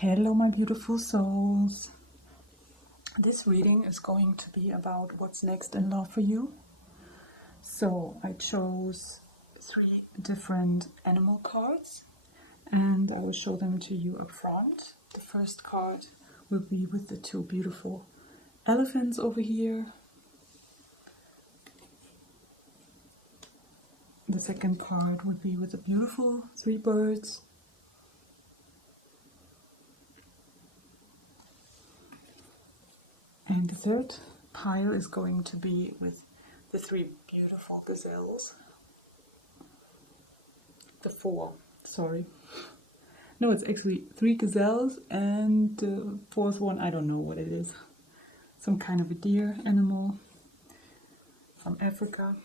Hello, my beautiful souls. This reading is going to be about what's next in love for you. So I chose 3 different animal cards and I will show them to you up front. The first card will be with the 2 beautiful elephants over here. The second card would be with the beautiful 3 birds. And the third pile is going to be with the 3 beautiful gazelles. The 4, sorry. No, it's actually 3 gazelles and the 4th one, I don't know what it is. Some kind of a deer animal from Africa.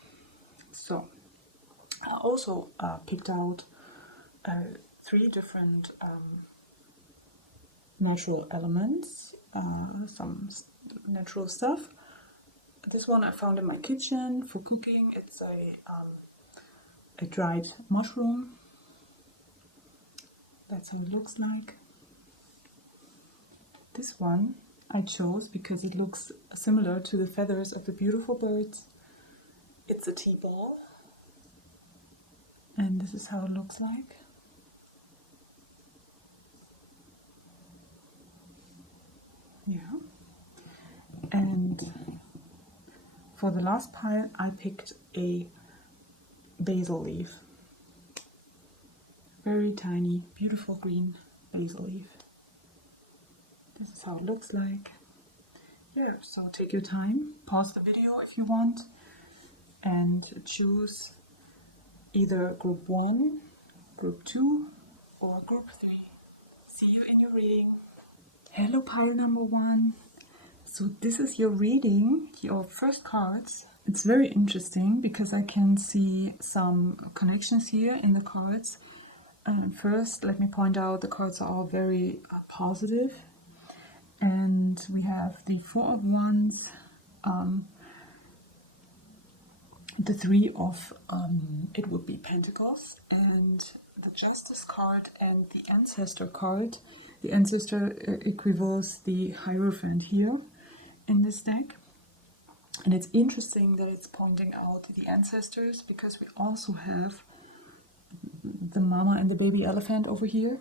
So, I also picked out 3 different natural elements, some natural stuff. This one I found in my kitchen for cooking. It's a dried mushroom. That's how it looks like. This one I chose because it looks similar to the feathers of the beautiful birds. It's a tea ball. And this is how it looks like. Yeah. And for the last pile, I picked a basil leaf. Very tiny, beautiful green basil leaf. This is how it looks like. Yeah, so take your time, pause the video if you want, and choose either group 1, group 2, or group 3. See you in your reading. Hello, pile number 1. So this is your reading, your first cards. It's very interesting because I can see some connections here in the cards. First, let me point out the cards are all very positive. And we have the 4 of Wands, the 3 of, it would be Pentacles, and the Justice card and the Ancestor card. The Ancestor equivals the Hierophant here in this deck. And it's interesting that it's pointing out the ancestors because we also have the mama and the baby elephant over here,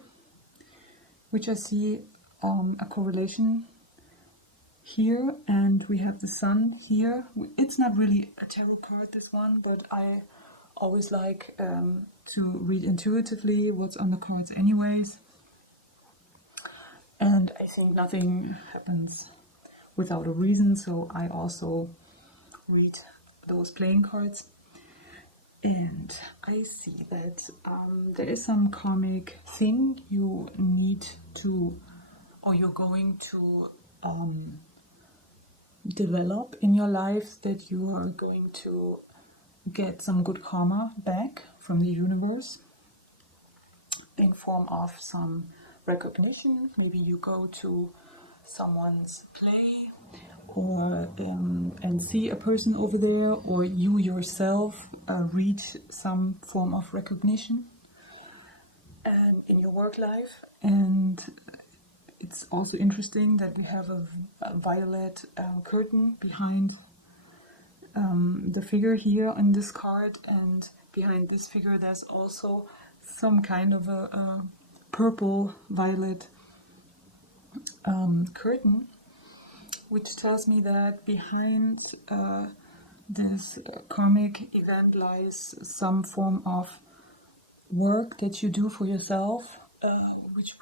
which I see a correlation here, and we have the sun here. It's not really a tarot card, this one, but I always like to read intuitively what's on the cards anyways. And I think nothing happens without a reason, so I also read those playing cards. And I see that there is some karmic thing you need to, or you're going to develop in your life, that you are going to get some good karma back from the universe in form of some recognition. Maybe you go to someone's play or and see a person over there, or you yourself read some form of recognition and in your work life. And it's also interesting that we have a violet curtain behind the figure here on this card, and behind this figure there's also some kind of a purple violet curtain, which tells me that behind this karmic event lies some form of work that you do for yourself, which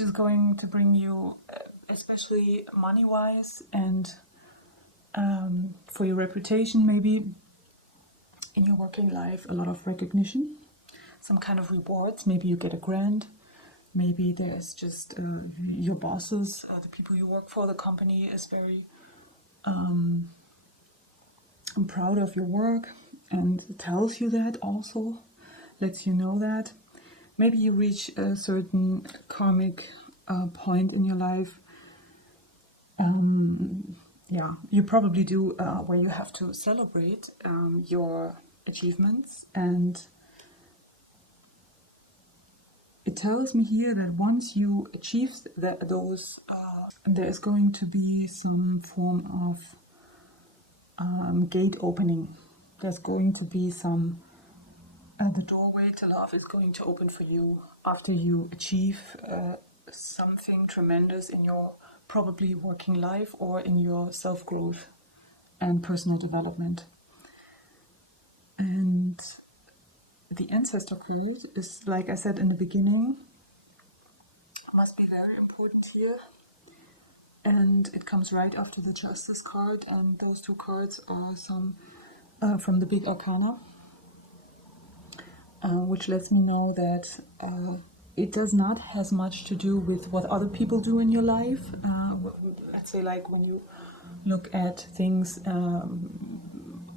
is going to bring you, especially money-wise, and for your reputation, maybe in your working life, a lot of recognition, some kind of rewards. Maybe you get a grant. Maybe there's just your bosses, the people you work for, the company is very proud of your work and tells you that also, lets you know that. Maybe you reach a certain karmic point in your life. Yeah, you probably do, where you have to celebrate your achievements, and it tells me here that once you achieve those, there is going to be some form of gate opening. There's going to be some, the doorway to love is going to open for you after you achieve something tremendous in your probably working life or in your self-growth and personal development. And the ancestor card is, like I said in the beginning, must be very important here. And it comes right after the Justice card, and those two cards are some from the Big Arcana, which lets me know that it does not has much to do with what other people do in your life. Let's say, like when you look at things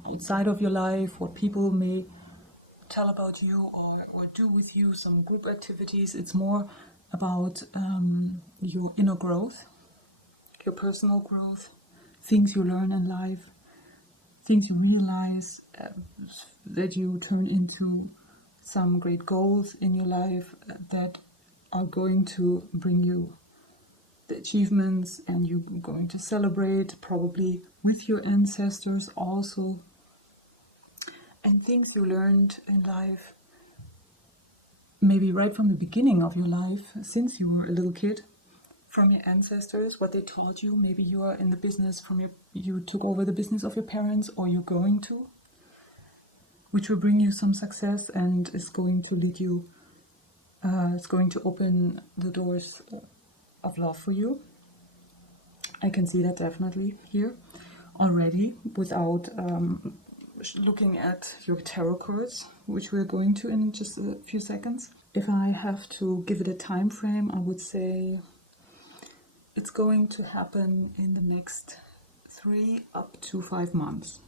outside of your life, what people may tell about you or do with you, some group activities. It's more about your inner growth, your personal growth, things you learn in life, things you realize that you turn into some great goals in your life that are going to bring you the achievements, and you're going to celebrate probably with your ancestors also, and things you learned in life maybe right from the beginning of your life, since you were a little kid, from your ancestors, what they taught you. Maybe you are in the business you took over the business of your parents, or you're going to, which will bring you some success and is going to lead you, it's going to open the doors of love for you. I can see that definitely here already without looking at your tarot cards, which we're going to in just a few seconds. If I have to give it a time frame, I would say it's going to happen in the next 3 up to 5 months.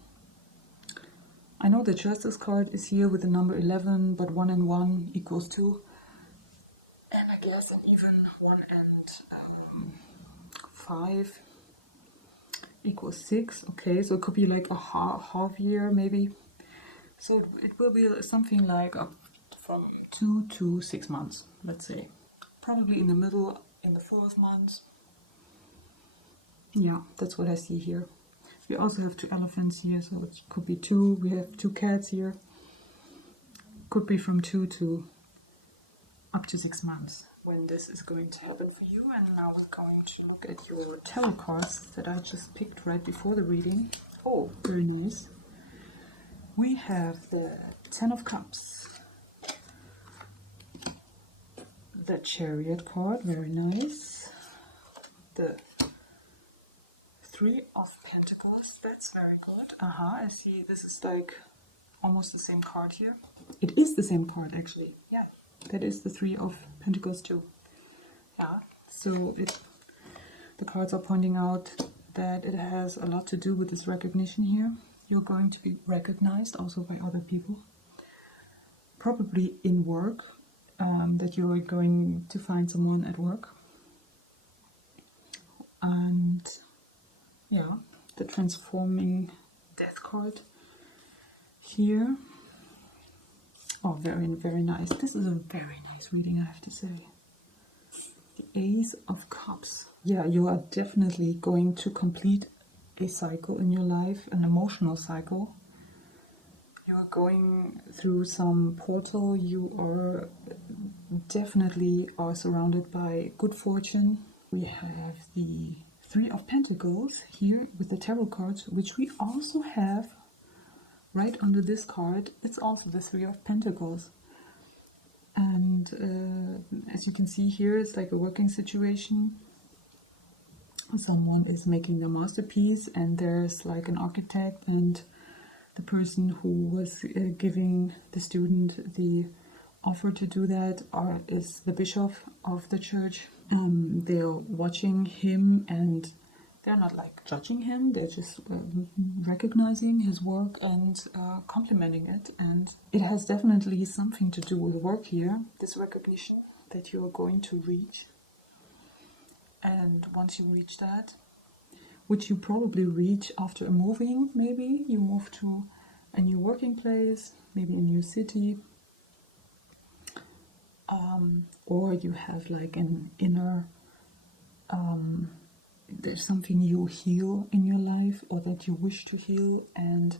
I know the Justice card is here with the number 11, but 1 and 1 equals 2. And I guess even 1 and 5 equals 6. Okay, so it could be like a half year maybe. So it will be something like up from 2 to 6 months, let's say. Probably in the middle, in the 4th month. Yeah, that's what I see here. We also have 2 elephants here, so it could be 2. We have 2 cats here. Could be from 2 to up to 6 months when this is going to happen for you. And now we're going to look at your tarot cards that I just picked right before the reading. Oh, very nice. We have the 10 of Cups, the Chariot card, very nice. The 3 of Pentacles, that's very good. I see this is like almost the same card here. It is the same card actually, yeah. That is the 3 of Pentacles too. Yeah, so the cards are pointing out that it has a lot to do with this recognition here. You're going to be recognized also by other people. Probably in work, that you're going to find someone at work. And yeah, the transforming death card here. Oh, very, very nice. This is a very nice reading, I have to say. The Ace of Cups. Yeah, you are definitely going to complete a cycle in your life, an emotional cycle. You are going through some portal. You are definitely surrounded by good fortune. We have the 3 of Pentacles here with the tarot cards, which we also have right under this card. It's also the 3 of Pentacles. And as you can see here, it's like a working situation. Someone is making a masterpiece, and there's like an architect, and the person who was giving the student the offer to do that is the bishop of the church. They're watching him, and they're not like judging him, they're just recognizing his work and complimenting it. And it has definitely something to do with work here, this recognition that you're going to reach. And once you reach that, which you probably reach after moving, maybe you move to a new working place, maybe a new city. or you have like an inner, there's something you heal in your life or that you wish to heal, and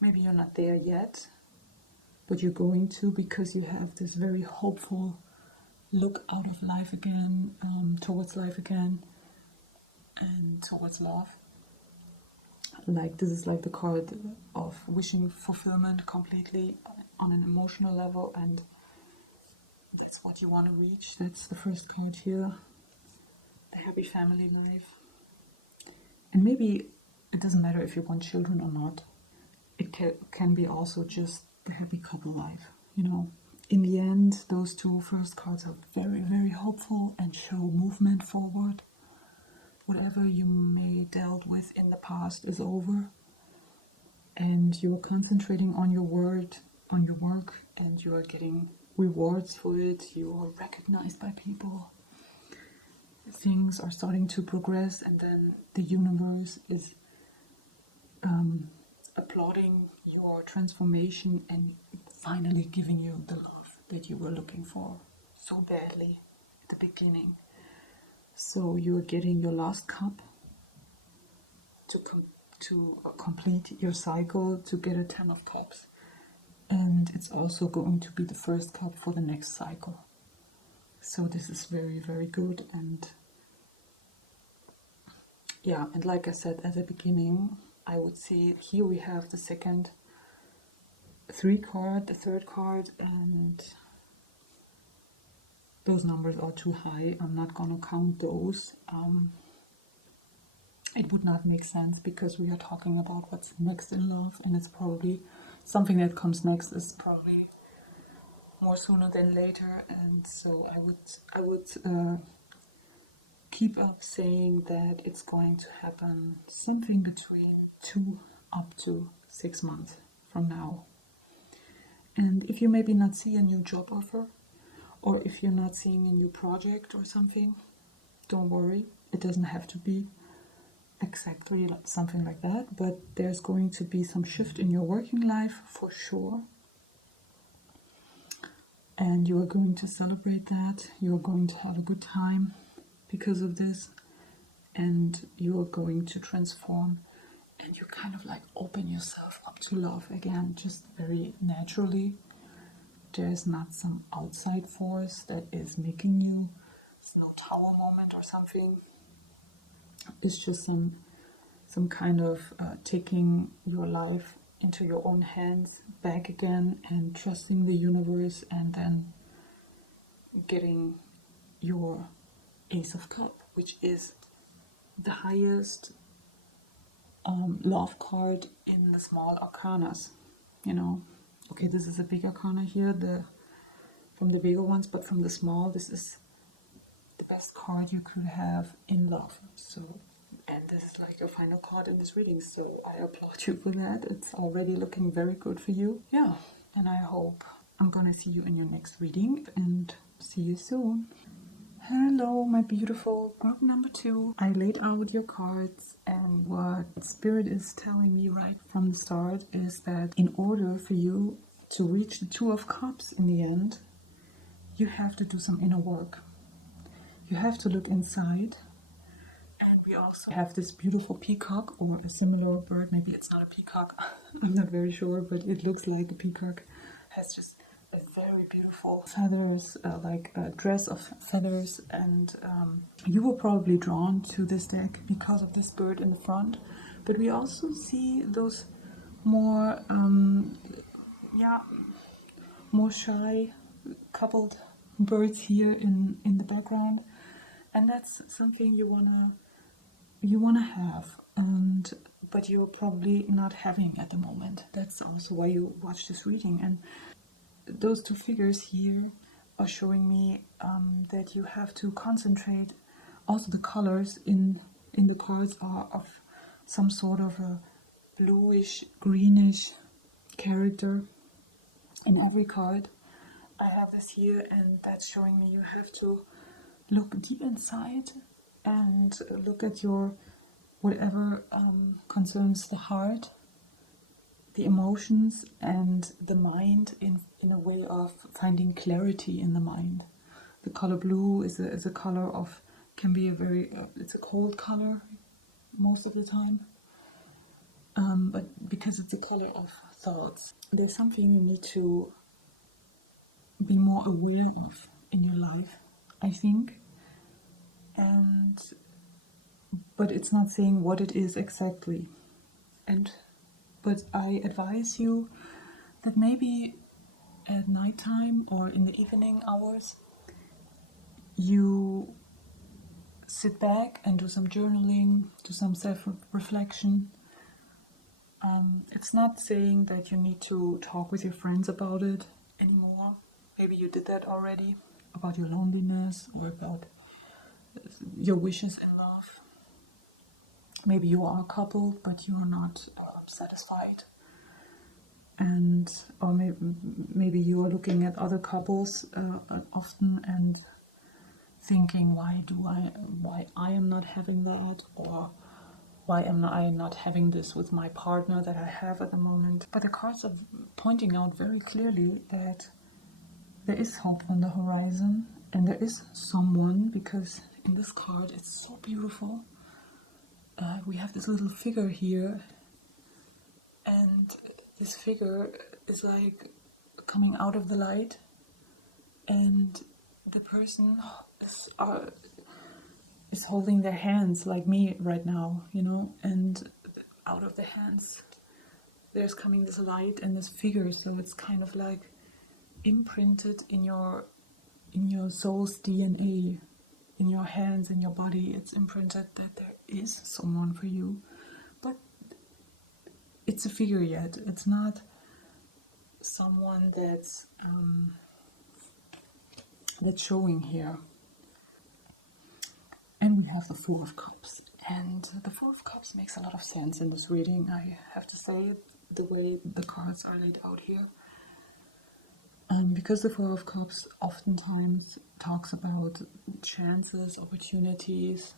maybe you're not there yet, but you're going to, because you have this very hopeful look out of life again, towards life again, and towards love. Like this is like the card of wishing fulfillment completely on an emotional level, and that's what you want to reach. That's the first card here, a happy family life. And maybe it doesn't matter if you want children or not. It can be also just the happy couple life, you know. In the end, those two first cards are very, very hopeful and show movement forward. Whatever you may dealt with in the past is over, and you're concentrating on your work, and you are getting rewards for it. You are recognized by people. Things are starting to progress, and then the universe is applauding your transformation and finally giving you the love that you were looking for so badly at the beginning. So you're getting your last cup to complete your cycle, to get a 10 of cups, and it's also going to be the first cup for the next cycle. So this is very, very good. And yeah, and like I said at the beginning, I would see here we have the second 3 card, the third card, and those numbers are too high. I'm not gonna count those. It would not make sense because we are talking about what's next in love, and it's probably something that comes next is probably more sooner than later. And so I would keep up saying that it's going to happen something between 2 up to 6 months from now. And if you maybe not see a new job offer, or if you're not seeing a new project or something, don't worry. It doesn't have to be exactly like something like that, but there's going to be some shift in your working life for sure. And you are going to celebrate that. You are going to have a good time because of this, and you are going to transform, and you kind of like open yourself up to love again, just very naturally. There's not some outside force that is making you, it's no tower moment or something. It's just some kind of taking your life into your own hands back again and trusting the universe, and then getting your Ace of Cup, which is the highest love card in the small arcanas, you know. Okay, this is a big arcana here, from the bigger ones, but from the small, this is the best card you could have in love. So, and this is like your final card in this reading, so I applaud you for that. It's already looking very good for you. Yeah, and I hope I'm gonna see you in your next reading, and see you soon. Hello, my beautiful group number 2. I laid out your cards, and what Spirit is telling me right from the start is that in order for you to reach the 2 of Cups in the end, you have to do some inner work. You have to look inside. And we also have this beautiful peacock, or a similar bird. Maybe it's not a peacock. I'm not very sure, but it looks like a peacock. Has just a very beautiful feathers, like a dress of feathers. And you were probably drawn to this deck because of this bird in the front. But we also see those more, more shy coupled birds here in the background. And that's something you wanna have, but you're probably not having at the moment. That's also why you watch this reading. And those 2 figures here are showing me that you have to concentrate. Also, the colors in the cards are of some sort of a bluish, greenish character in every card. I have this here, and that's showing me you have to look deep inside and look at your whatever concerns the heart, the emotions and the mind in a way of finding clarity in the mind. The color blue is a color of, can be a very, it's a cold color most of the time. But because it's a color of thoughts, there's something you need to be more aware of in your life, I think. But it's not saying what it is exactly. But I advise you that maybe at nighttime or in the evening hours, you sit back and do some journaling, do some self-reflection. It's not saying that you need to talk with your friends about it anymore. Maybe you did that already, about your loneliness or about your wishes in love. Maybe you are coupled, but you are not satisfied. Or maybe you are looking at other couples often and thinking, why I am not having that, or why am I not having this with my partner that I have at the moment. But the cards are pointing out very clearly that there is hope on the horizon, and there is someone, because in this card it's so beautiful. We have this little figure here, and this figure is like coming out of the light, and the person is holding their hands like me right now, and out of the hands there's coming this light and this figure. So it's kind of like imprinted in your soul's DNA, in your hands, in your body. It's imprinted that there is someone for you, but it's a figure yet. It's not someone that's showing here. And we have the Four of Cups. And the Four of Cups makes a lot of sense in this reading, I have to say, the way the cards are laid out here. Because the Four of Cups oftentimes talks about chances, opportunities,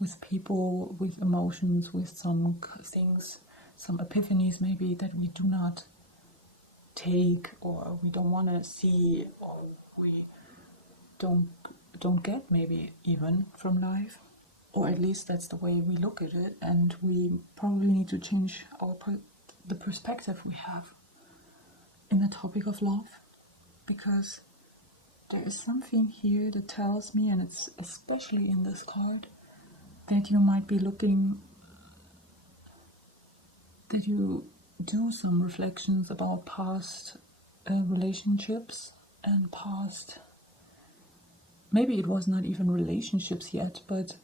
with people, with emotions, with some things, some epiphanies maybe that we do not take, or we don't want to see, or we don't get maybe even from life, or at least that's the way we look at it. And we probably need to change the perspective we have in the topic of love, because there is something here that tells me, and it's especially in this card, that you might be looking, that you do some reflections about past relationships and past, maybe it was not even relationships yet, but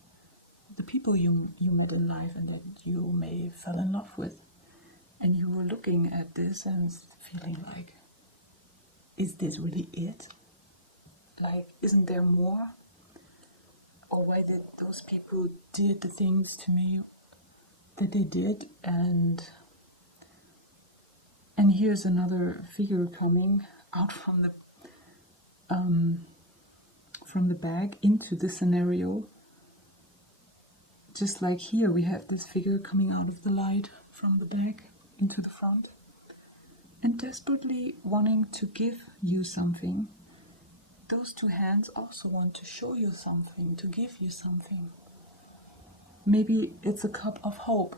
the people you met in life and that you may fell in love with. And you were looking at this and feeling like, is this really it? Like, isn't there more? Or why did those people did the things to me that they did? And here's another figure coming out from the bag into the scenario. Just like here, we have this figure coming out of the light from the back into the front, and desperately wanting to give you something. Those two hands also want to show you something, to give you something. Maybe it's a cup of hope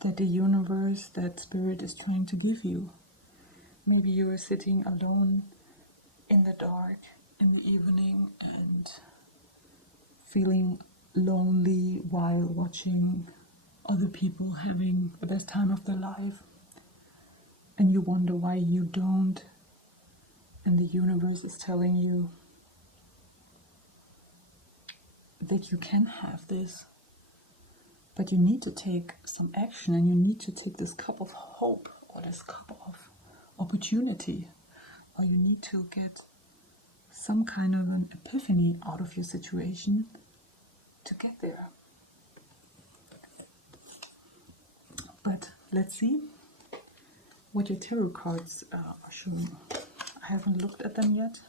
that the universe, that spirit is trying to give you. Maybe you are sitting alone in the dark in the evening and feeling lonely while watching other people having the best time of their life, and you wonder why you don't, and the universe is telling you that you can have this, but you need to take some action, and you need to take this cup of hope, or this cup of opportunity, or you need to get some kind of an epiphany out of your situation to get there. But let's see what your tarot cards are showing. I haven't looked at them yet,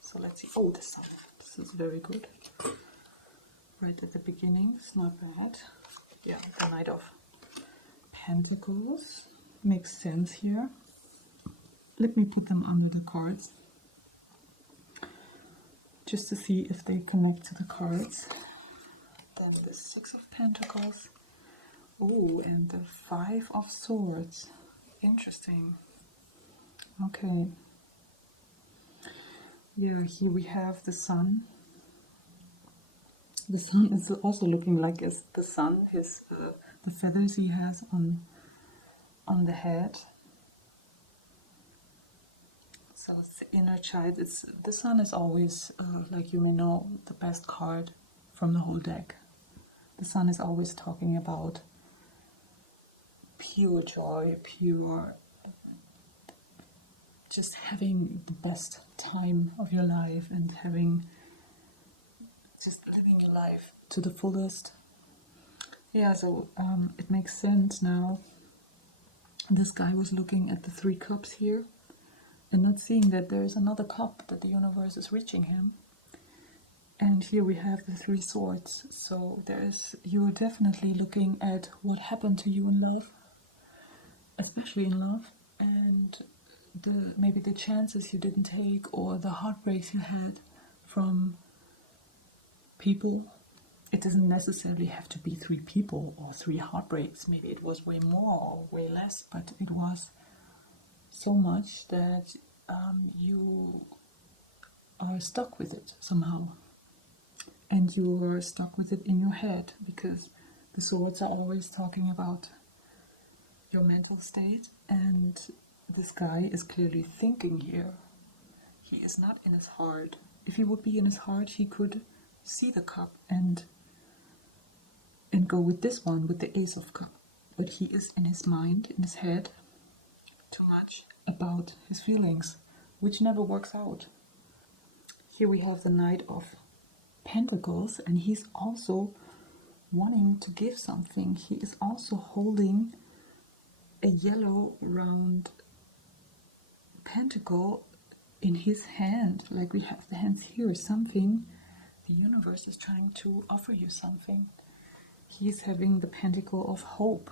so let's see. Oh, the Sun. This is very good. Right at the beginning, it's not bad. Yeah, the Knight of Pentacles. makes sense here. Let me put them under the cards just to see if they connect to the cards. Then the Six of Pentacles. Oh, and the Five of Swords. Interesting. Okay. Yeah, here we have the Sun. The Sun is also looking like the Sun, the feathers he has on the head. So it's the inner child. The Sun is always, like you may know, the best card from the whole deck. The Sun is always talking about pure joy, pure, just having the best time of your life and just living your life to the fullest. Yeah, so it makes sense now. This guy was looking at the Three Cups here and not seeing that there is another cup, that the universe is reaching him. And here we have the Three Swords. So you are definitely looking at what happened to you in love, especially in love, and maybe the chances you didn't take or the heartbreaks you had from people. It doesn't necessarily have to be 3 people or 3 heartbreaks. Maybe it was way more or way less, but it was so much that you are stuck with it somehow. And you are stuck with it in your head, because the swords are always talking about your mental state, and this guy is clearly thinking here. He is not in his heart. If he would be in his heart, he could see the cup and go with this one, with the Ace of Cup. But he is in his mind, in his head, too much about his feelings, which never works out. Here we have the Knight of Pentacles, and he's also wanting to give something. He is also holding a yellow round pentacle in his hand, like we have the hands here. Something, the universe is trying to offer you something. He's having the pentacle of hope,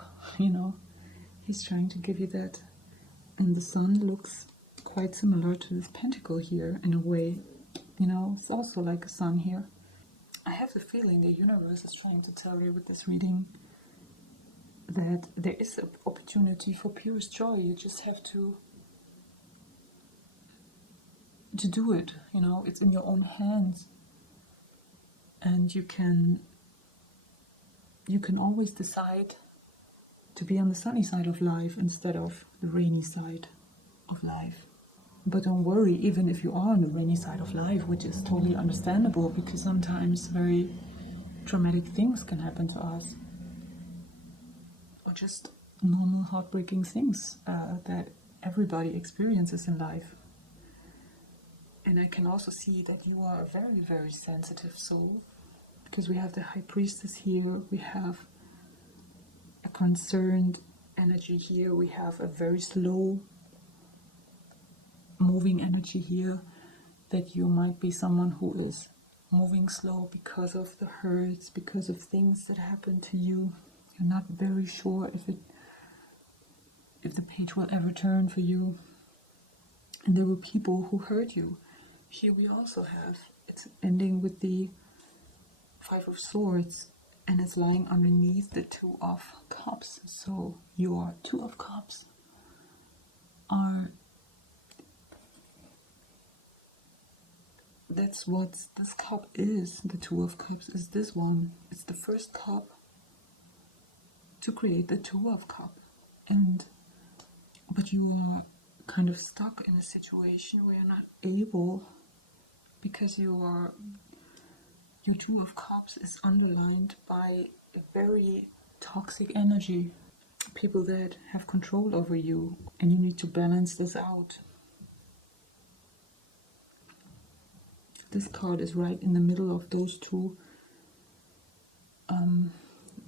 he's trying to give you that. And the Sun looks quite similar to this pentacle here in a way. It's also like a sun here. I have the feeling the universe is trying to tell you with this reading that there is an opportunity for purest joy. You just have to do it. It's in your own hands, and you can always decide to be on the sunny side of life instead of the rainy side of life. But don't worry, even if you are on the rainy side of life, which is totally understandable, because sometimes very traumatic things can happen to us, or just normal heartbreaking things that everybody experiences in life. And I can also see that you are a very, very sensitive soul, because we have the High Priestess here, we have a concerned energy here, we have a very slow moving energy here, that you might be someone who is moving slow because of the hurts, because of things that happen to you. You're not very sure if the page will ever turn for you, and there were people who hurt you. Here we also have, it's ending with the Five of Swords, and it's lying underneath the Two of Cups. So your Two of Cups that's what this cup is. The Two of Cups is this one. It's the first cup to create the Two of Cups. But you are kind of stuck in a situation where you're not able, because your Two of Cups is underlined by a very toxic energy. People that have control over you, and you need to balance this out. This card is right in the middle of those two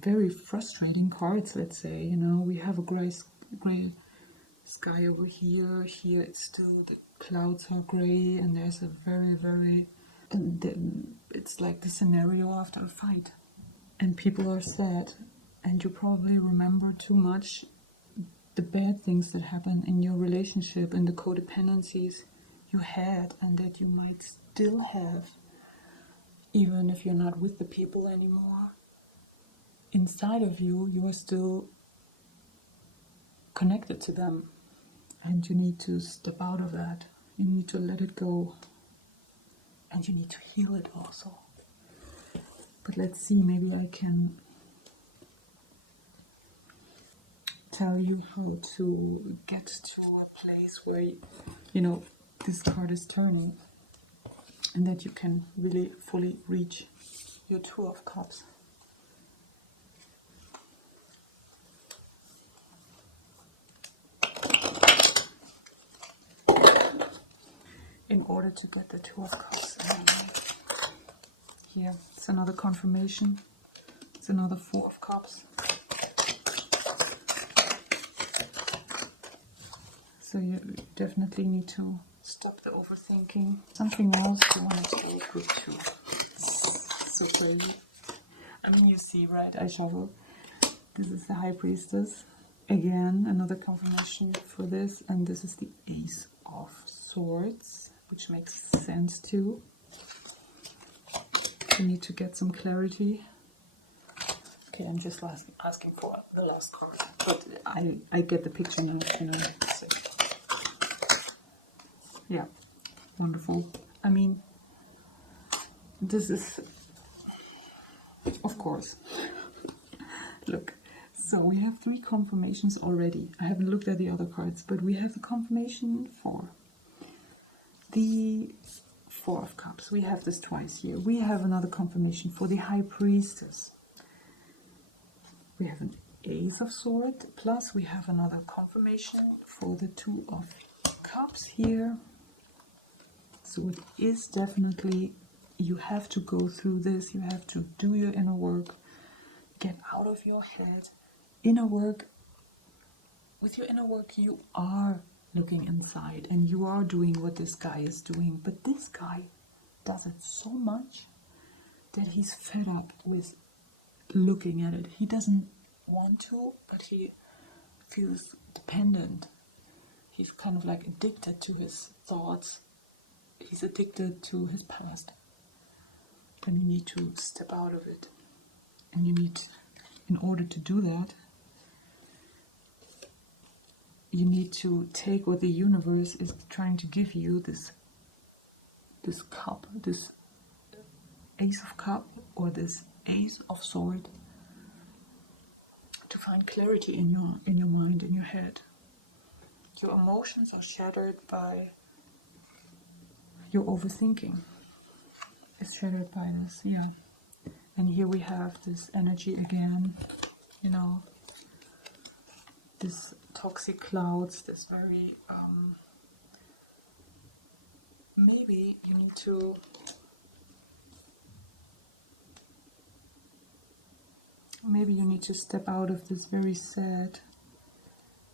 very frustrating cards, let's say. We have a gray sky over here. Here it's still, the clouds are gray, and there's a very, very, it's like the scenario after a fight, and people are sad, and you probably remember too much the bad things that happen in your relationship and the codependencies you had and that you might still have, even if you're not with the people anymore. Inside of you, you are still connected to them, and you need to step out of that. You need to let it go, and you need to heal it also. But let's see, maybe I can tell you how to get to a place where, you know, this card is turning and that you can really fully reach your Two of Cups. In order to get the Two of Cups, here, it's another confirmation. It's another Four of Cups. So you definitely need to stop the overthinking. Something else you wanted to go through too. It's so crazy. I mean, you see, right? I shuffle. This is the High Priestess. Again, another confirmation for this. And this is the Ace of Swords, which makes sense too. You need to get some clarity. Okay, I'm just asking for the last card. But I get the picture now, you know. So. Yeah, wonderful. I mean, this is, of course, look, so we have 3 confirmations already. I haven't looked at the other cards, but we have a confirmation for the Four of Cups. We have this twice here. We have another confirmation for the High Priestess. We have an Ace of Swords, plus we have another confirmation for the Two of Cups here. So it is definitely, you have to go through this, you have to do your inner work, get out of your head. Inner work, with your inner work you are looking inside and you are doing what this guy is doing. But this guy does it so much that he's fed up with looking at it. He doesn't want to, but he feels dependent. He's kind of like addicted to his thoughts. He's addicted to his past. Then you need to step out of it. And you need, in order to do that, you need to take what the universe is trying to give you, this cup, this Ace of Cup, or this Ace of Sword, to find clarity in your mind, in your head. Your emotions are shattered by your overthinking. It's shattered by this, yeah. And here we have this energy again, you know, this toxic clouds, this very, maybe you need to step out of this very sad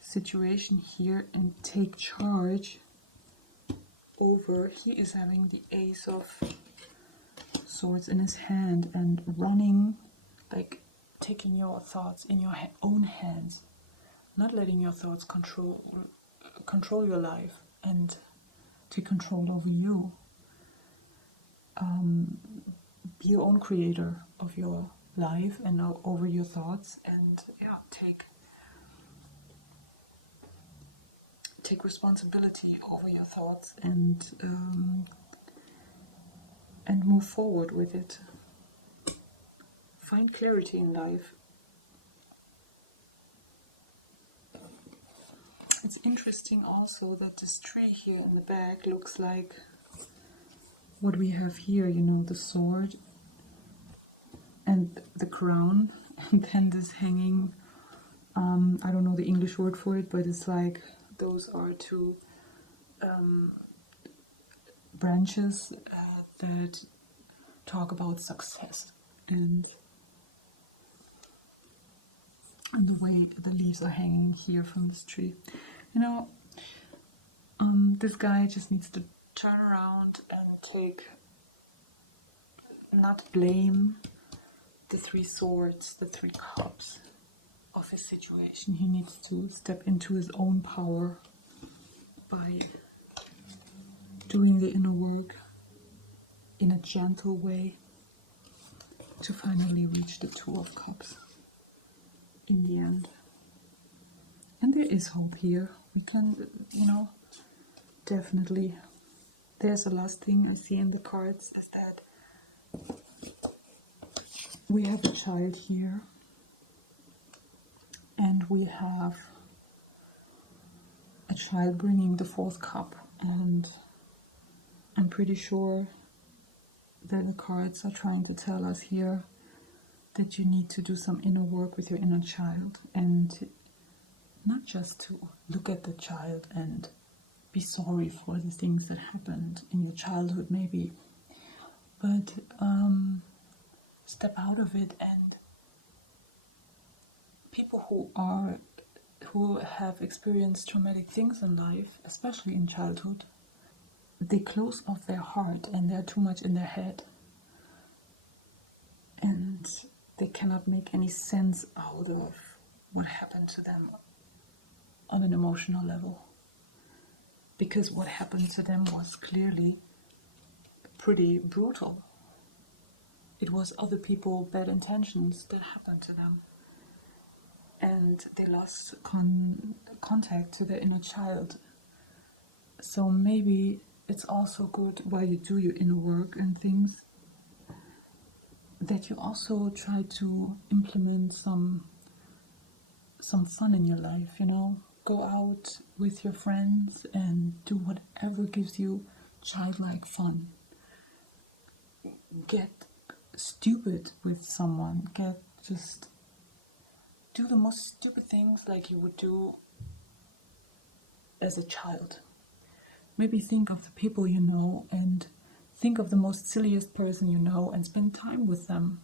situation here and take charge over. He is having the Ace of Swords in his hand and running, like taking your thoughts in your own hands, not letting your thoughts control your life and take control over you. Be your own creator of your life and over your thoughts, and yeah, take responsibility over your thoughts and move forward with it. Find clarity in life. It's interesting also that this tree here in the back looks like what we have here, you know, the sword and the crown, and then this hanging, I don't know the English word for it, but it's like those are 2 branches that talk about success, and the way the leaves are hanging here from this tree. You know, this guy just needs to turn around and not blame the 3 swords, the 3 cups of his situation. He needs to step into his own power by doing the inner work in a gentle way to finally reach the Two of Cups in the end. And there is hope here. We can, definitely. There's a last thing I see in the cards is that we have a child here, and we have a child bringing the fourth cup, and I'm pretty sure that the cards are trying to tell us here that you need to do some inner work with your inner child, and not just to look at the child and be sorry for the things that happened in your childhood maybe, but step out of it. And people who have experienced traumatic things in life, especially in childhood, they close off their heart and they're too much in their head, and they cannot make any sense out of what happened to them on an emotional level, because what happened to them was clearly pretty brutal. It was other people, bad intentions that happened to them, and they lost contact to their inner child. So maybe it's also good, while you do your inner work and things, that you also try to implement some fun in your life, go out with your friends and do whatever gives you childlike fun. Get stupid with someone, just do the most stupid things like you would do as a child. Maybe think of the people you know, and think of the most silliest person you know, and spend time with them.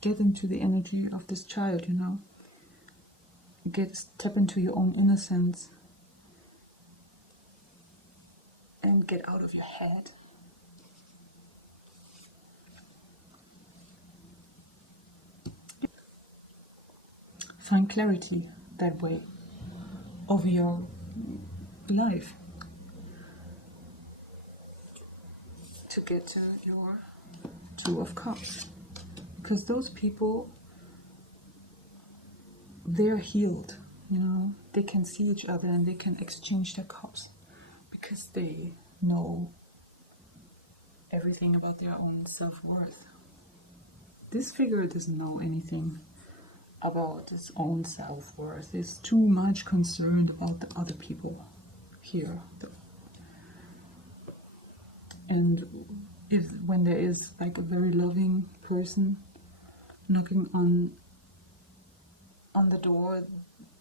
Get into the energy of this child, Step into your own innocence and get out of your head. Find clarity that way of your life to get to your Two of Cups. Because those people, they're healed, they can see each other and they can exchange their cups because they know everything about their own self-worth. This figure doesn't know anything about his own self-worth. He's too much concerned about the other people here. And when there is like a very loving person knocking on the door,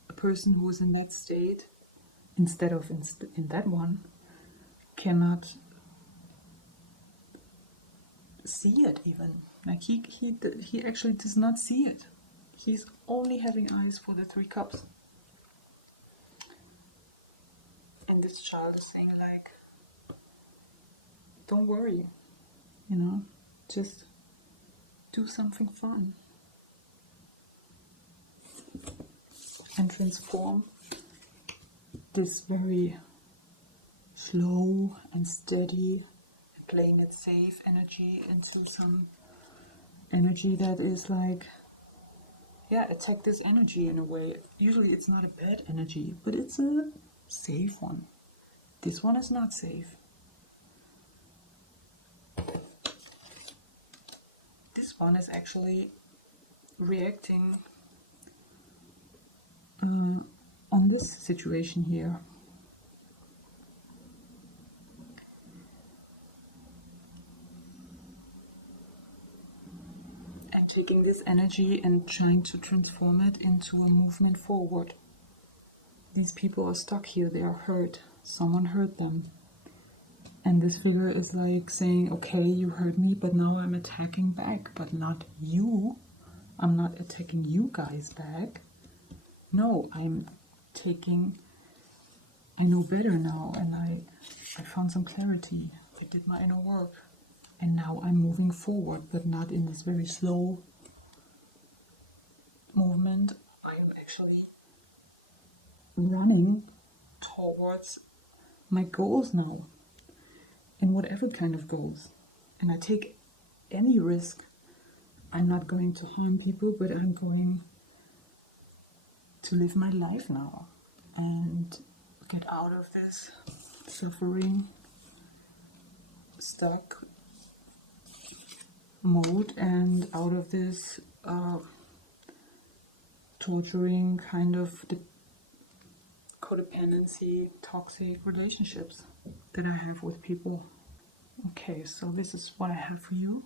a person who is in that state, instead of in that one, cannot see it even. Like he actually does not see it. He's only having eyes for the Three Cups. And this child is saying like, don't worry, just do something fun and transform this very slow and steady and playing it safe energy into some energy that is like, attack this energy in a way. Usually it's not a bad energy, but it's a safe one. This one is not safe. This one is actually reacting on this situation here. And taking this energy and trying to transform it into a movement forward. These people are stuck here, they are hurt. Someone hurt them. And this figure is like saying, okay, you hurt me, but now I'm attacking back, but not you. I'm not attacking you guys back. No, I know better now, and I found some clarity. I did my inner work. And now I'm moving forward, but not in this very slow movement. I am actually running towards my goals now, and whatever kind of goals. And I take any risk. I'm not going to harm people, but I'm going to live my life now and get out of this suffering, stuck mode, and out of this torturing kind of codependency, toxic relationships that I have with people. Okay, so this is what I have for you.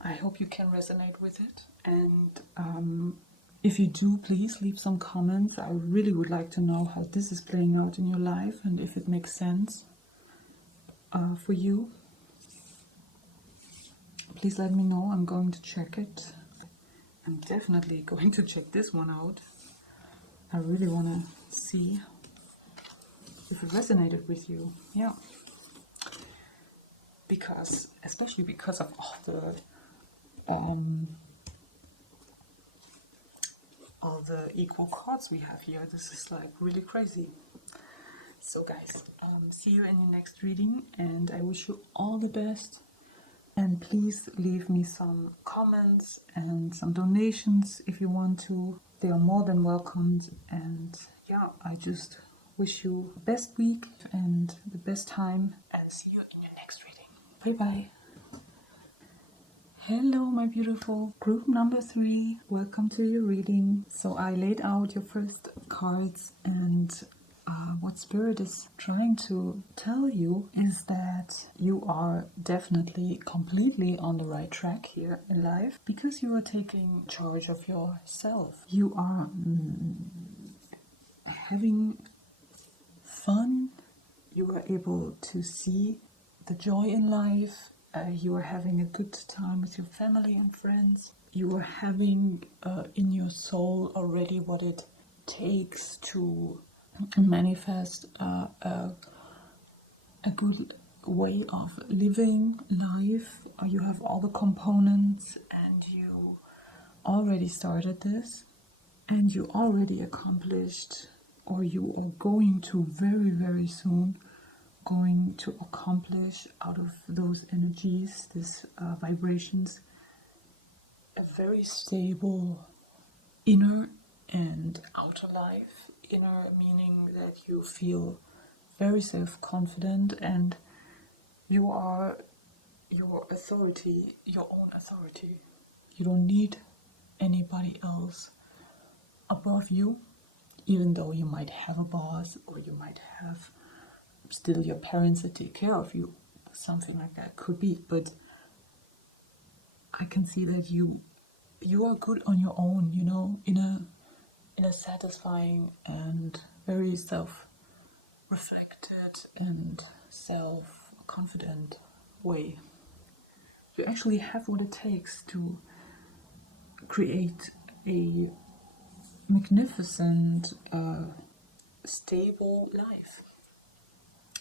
I hope you can resonate with it, and if you do, please leave some comments. I really would like to know how this is playing out in your life and if it makes sense for you. Please let me know. I'm going to check it. I'm definitely going to check this one out. I really want to see if it resonated with you. Yeah. Because, especially because of all the equal cards we have here. This is like really crazy. So guys, see you in the next reading, and I wish you all the best. And please leave me some comments and some donations if you want to. They are more than welcomed. And yeah, I just wish you the best week and the best time, and see you in your next reading. Bye bye. Hello my beautiful group number 3, welcome to your reading. So I laid out your first cards, and what Spirit is trying to tell you is that you are definitely completely on the right track here in life, because you are taking charge of yourself. You are having fun. You are able to see the joy in life. You are having a good time with your family and friends. You are having in your soul already what it takes to manifest a good way of living life. You have all the components, and you already started this, and you already accomplished, or you are going to very, very soon going to accomplish out of those energies, these vibrations, a very stable inner and outer life. Inner meaning that you feel very self-confident, and you are your authority, your own authority. You don't need anybody else above you, even though you might have a boss, or you might have still your parents that take care of you. Something like that could be, but I can see that you are good on your own, you know, in a satisfying and very self-reflected and self-confident way. You actually have what it takes to create a magnificent, stable life.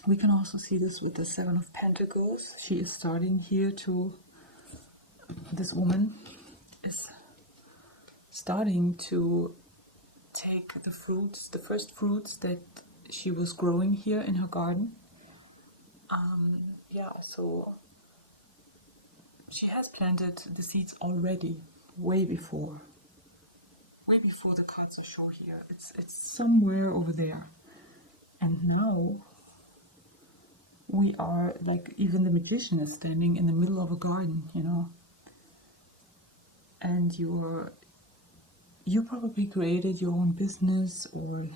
We can also see this with the Seven of Pentacles. She is starting here to, this woman is starting to take the fruits, the first fruits that she was growing here in her garden. Yeah, so she has planted the seeds already, way before the cards are shown here. It's somewhere over there, and now we are like, even the magician is standing in the middle of a garden, you know, and you probably created your own business, or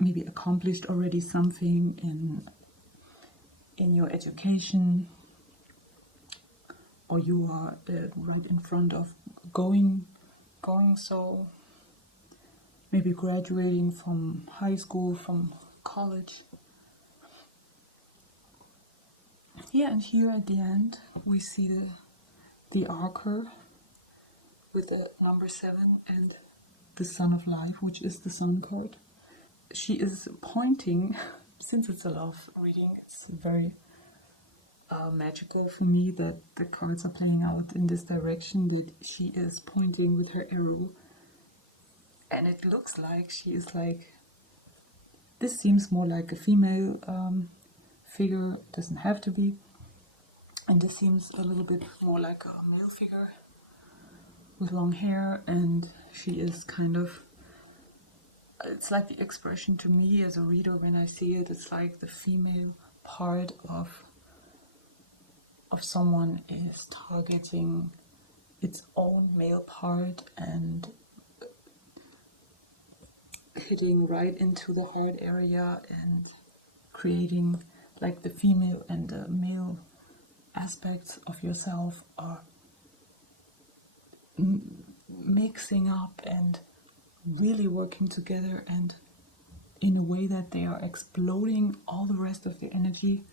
maybe accomplished already something in your education, or you are right in front of going so, maybe graduating from high school, from college. Yeah, and here at the end we see the Archer with the number 7 and the Sun of Life, which is the Sun card. She is pointing, since it's a love reading, it's very magical for me that the cards are playing out in this direction, that she is pointing with her arrow, and it looks like she is like, this seems more like a female figure, it doesn't have to be, and this seems a little bit more like a male figure with long hair, and she is kind of, it's like the expression to me as a reader when I see it, it's like the female part of someone is targeting its own male part and hitting right into the heart area and creating, like, the female and the male aspects of yourself are mixing up and really working together, and in a way that they are exploding all the rest of the energy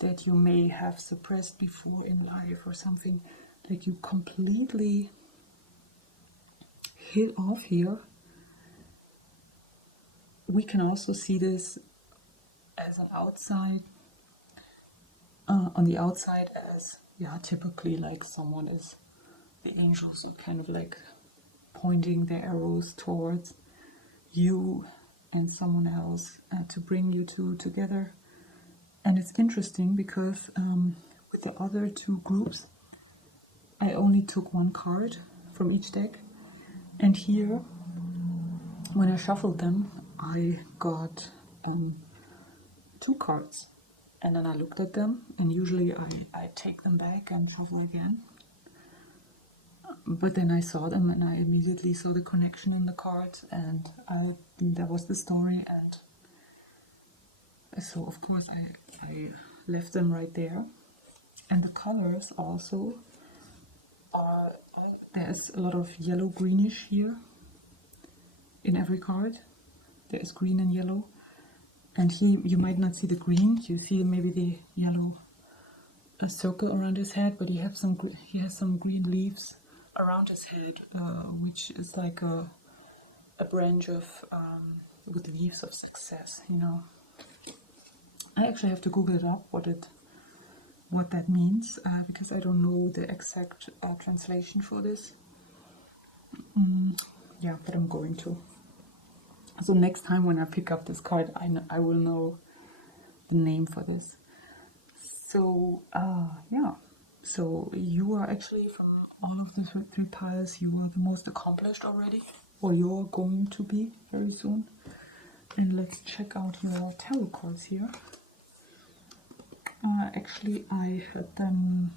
that you may have suppressed before in life or something. Like, you completely hit off here. We can also see this as an outside, on the outside, as, yeah, typically like someone is, the angels are kind of like pointing their arrows towards you and someone else, to bring you two together. And it's interesting because with the other two groups, I only took one card from each deck, and here, when I shuffled them, I got 2 cards, and then I looked at them, and usually I take them back and shuffle again. But then I saw them, and I immediately saw the connection in the cards, and that was the story, and so of course I left them right there. And the colors also are, there's a lot of yellow greenish here in every card. There is green and yellow, and here you might not see the green, you see maybe the yellow, a circle around his head, but he has some green leaves around his head, which is like a branch of with leaves of success, you know. I actually have to Google it up what that means, because I don't know the exact translation for this. Yeah, but I'm going to. So next time when I pick up this card, I will know the name for this. So yeah, so you are actually, from all of the 3 piles, you are the most accomplished already, or you're going to be very soon. And let's check out your tarot cards here. Actually, I had them,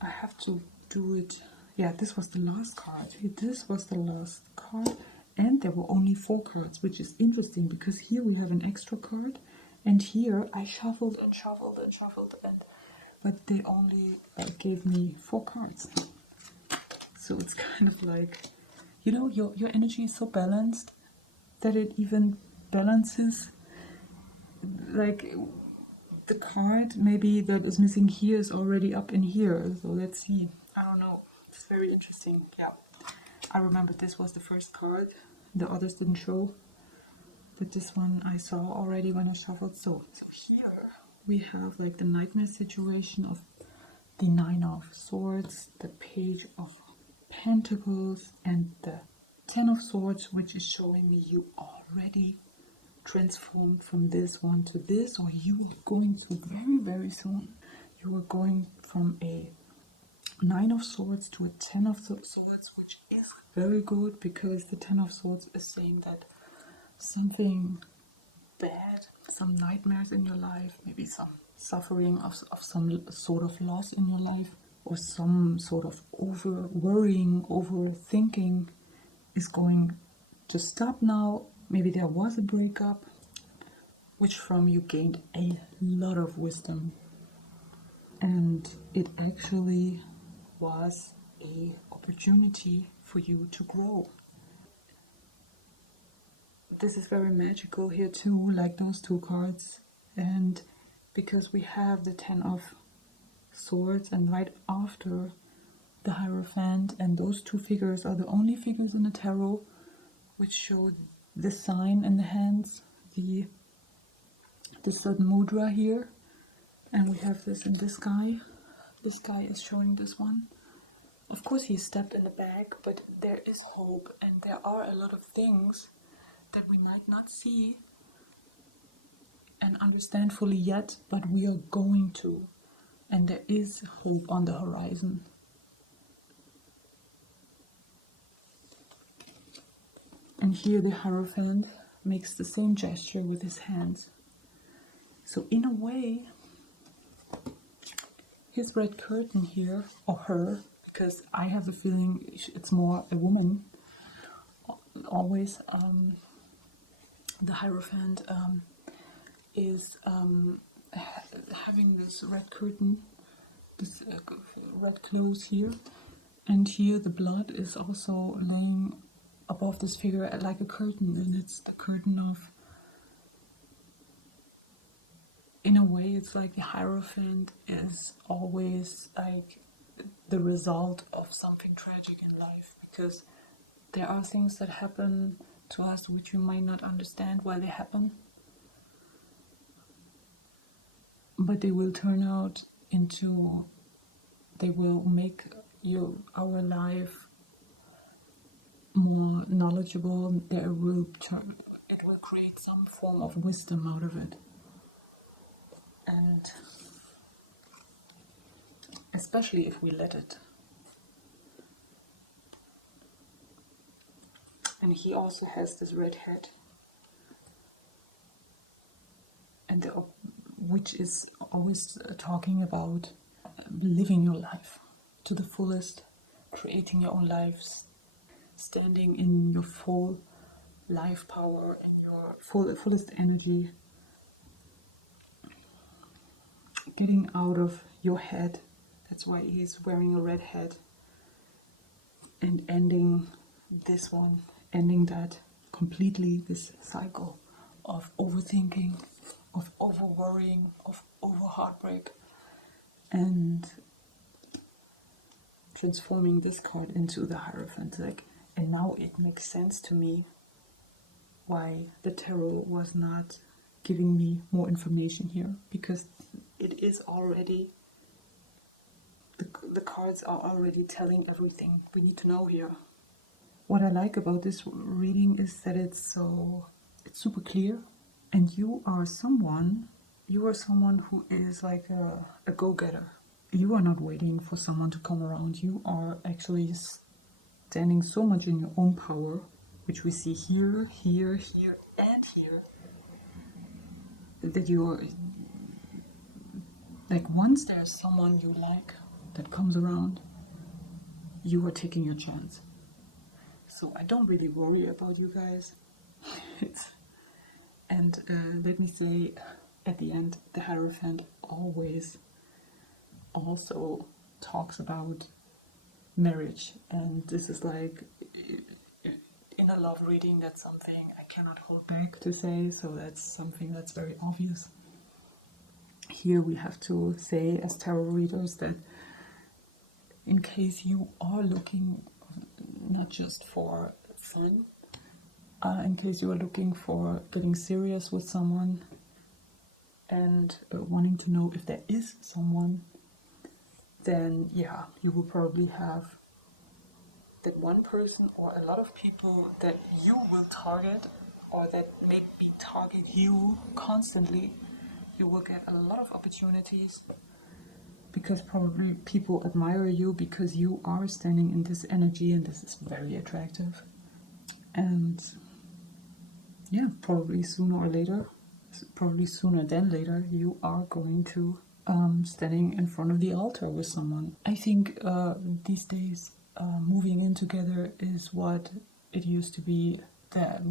I have to do it. Yeah, this was the last card. This was the last card, and there were only 4 cards, which is interesting because here we have an extra card, and here I shuffled and shuffled and shuffled, but they only gave me 4 cards. So it's kind of like, you know, your energy is so balanced that it even balances, like, the card maybe that is missing here is already up in here. So let's see. I don't know. It's very interesting. Yeah. I remember this was the first card. The others didn't show. But this one I saw already when I shuffled. So here we have like the nightmare situation of the 9 of Swords, the Page of Pentacles, and the 10 of Swords, which is showing me you already transformed from this one to this, or you are going to very, very soon. You are going from a 9 of Swords to a 10 of Swords, which is very good because the 10 of Swords is saying that something bad, some nightmares in your life, maybe some suffering of some sort of loss in your life, or some sort of over worrying, overthinking is going to stop now. Maybe there was a breakup, which from you gained a lot of wisdom, and it actually was a opportunity for you to grow. This is very magical here too, like those 2 cards, and because we have the 10 of Swords, and right after the Hierophant, and those 2 figures are the only figures in the tarot which show the sign in the hands, the certain mudra here, And we have this in this guy. This guy is showing this one. Of course, he's stabbed in the back, but there is hope, and there are a lot of things that we might not see and understand fully yet, but we are going to. And there is hope on the horizon. And here the Hierophant makes the same gesture with his hands. So in a way, his red curtain here, or her, because I have a feeling it's more a woman, always, the Hierophant is having this red curtain, this red clothes here, and here the blood is also laying above this figure like a curtain, and it's the curtain of, in a way, it's like the Hierophant is always like the result of something tragic in life, because there are things that happen to us which you might not understand why they happen, but they will turn out into, they will make our life more knowledgeable. It will create some form of wisdom out of it. And especially if we let it. And he also has this red hat, and which is always talking about living your life to the fullest, creating your own lives, standing in your full life power, in your fullest energy, getting out of your head. That's why he's wearing a red hat, and ending this one, ending that completely, this cycle of overthinking, of over worrying, of over heartbreak, and transforming this card into the Hierophant. Like, and now it makes sense to me why the tarot was not giving me more information here, because it is already, the cards are already telling everything we need to know here. What I like about this reading is that it's super clear, and you are someone who is like a go-getter. You are not waiting for someone to come around. You are actually standing so much in your own power, which we see here, here, here, and here, that you are, like, once there's someone you like that comes around, you are taking your chance. So I don't really worry about you guys. And let me say at the end, the Hierophant always also talks about marriage, and this is like, in a love reading, that's something I cannot hold back to say, so that's something that's very obvious. Here we have to say, as tarot readers, that in case you are looking not just for fun, in case you are looking for getting serious with someone and wanting to know if there is someone, then yeah, you will probably have that one person or a lot of people that you will target, or that maybe target you constantly. You will get a lot of opportunities, because probably people admire you because you are standing in this energy, and this is very attractive. And yeah, probably sooner or later, probably sooner than later, you are going to standing in front of the altar with someone. I think these days moving in together is what it used to be,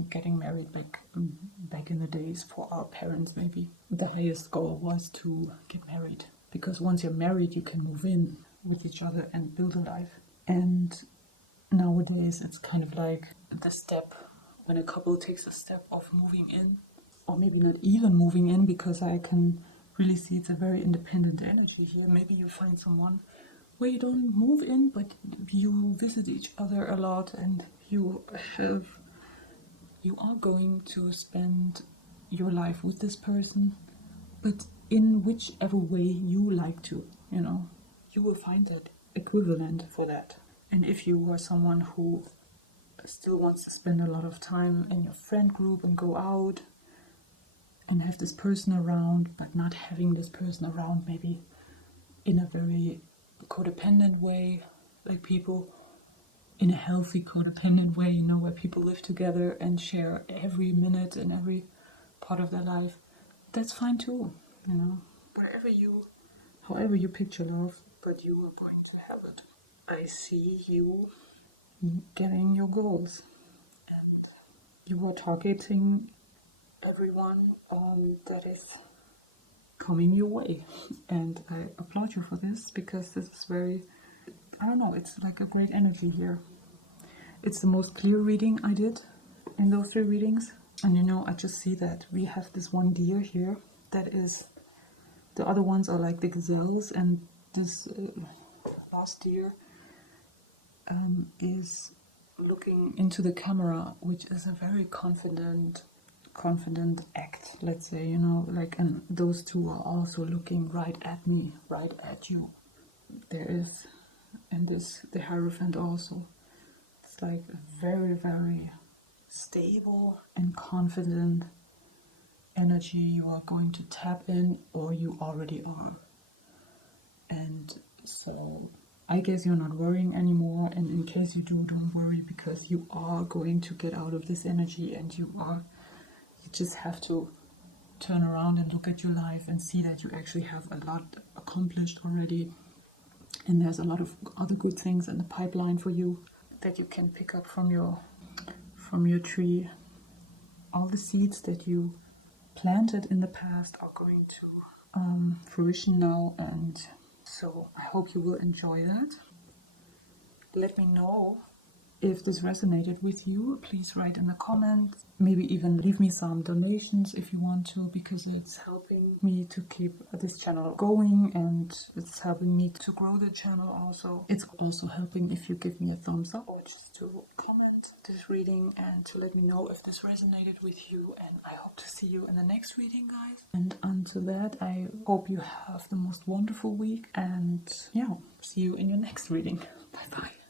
getting married back in the days for our parents. Maybe the highest goal was to get married, because once you're married you can move in with each other and build a life. And nowadays it's kind of like the step, when a couple takes a step of moving in, or maybe not even moving in, because I can really see it's a very independent energy here. Maybe you find someone where you don't move in, but you visit each other a lot, and you are going to spend your life with this person, but in whichever way you like to, you will find that equivalent for that. And if you are someone who still wants to spend a lot of time in your friend group and go out and have this person around, but not having this person around maybe in a very codependent way, like people in a healthy codependent way, where people live together and share every minute and every part of their life, that's fine too, however you picture love, but you are going to have it. I see you getting your goals, and you are targeting everyone that is coming your way, and I applaud you for this, because this is very, I don't know, it's like a great energy here. It's the most clear reading I did in those 3 readings, and I just see that we have this one deer here that is, the other ones are like the gazelles, and this last deer is looking into the camera, which is a very confident act, let's say, and those 2 are also looking right at me, right at you. There is, and the Hierophant also, it's like a very, very stable and confident energy you are going to tap in, or you already are. And so I guess you're not worrying anymore, and in case you do, don't worry, because you are going to get out of this energy, and you just have to turn around and look at your life and see that you actually have a lot accomplished already, and there's a lot of other good things in the pipeline for you that you can pick up from your tree. All the seeds that you planted in the past are going to fruition now, and so I hope you will enjoy that. Let me know if this resonated with you. Please write in the comments. Maybe even leave me some donations if you want to, because it's helping me to keep this channel going, and it's helping me to grow the channel also. It's also helping if you give me a thumbs up, or just to comment this reading and to let me know if this resonated with you. And I hope to see you in the next reading, guys. And until that, I hope you have the most wonderful week, and yeah, see you in your next reading. Bye bye.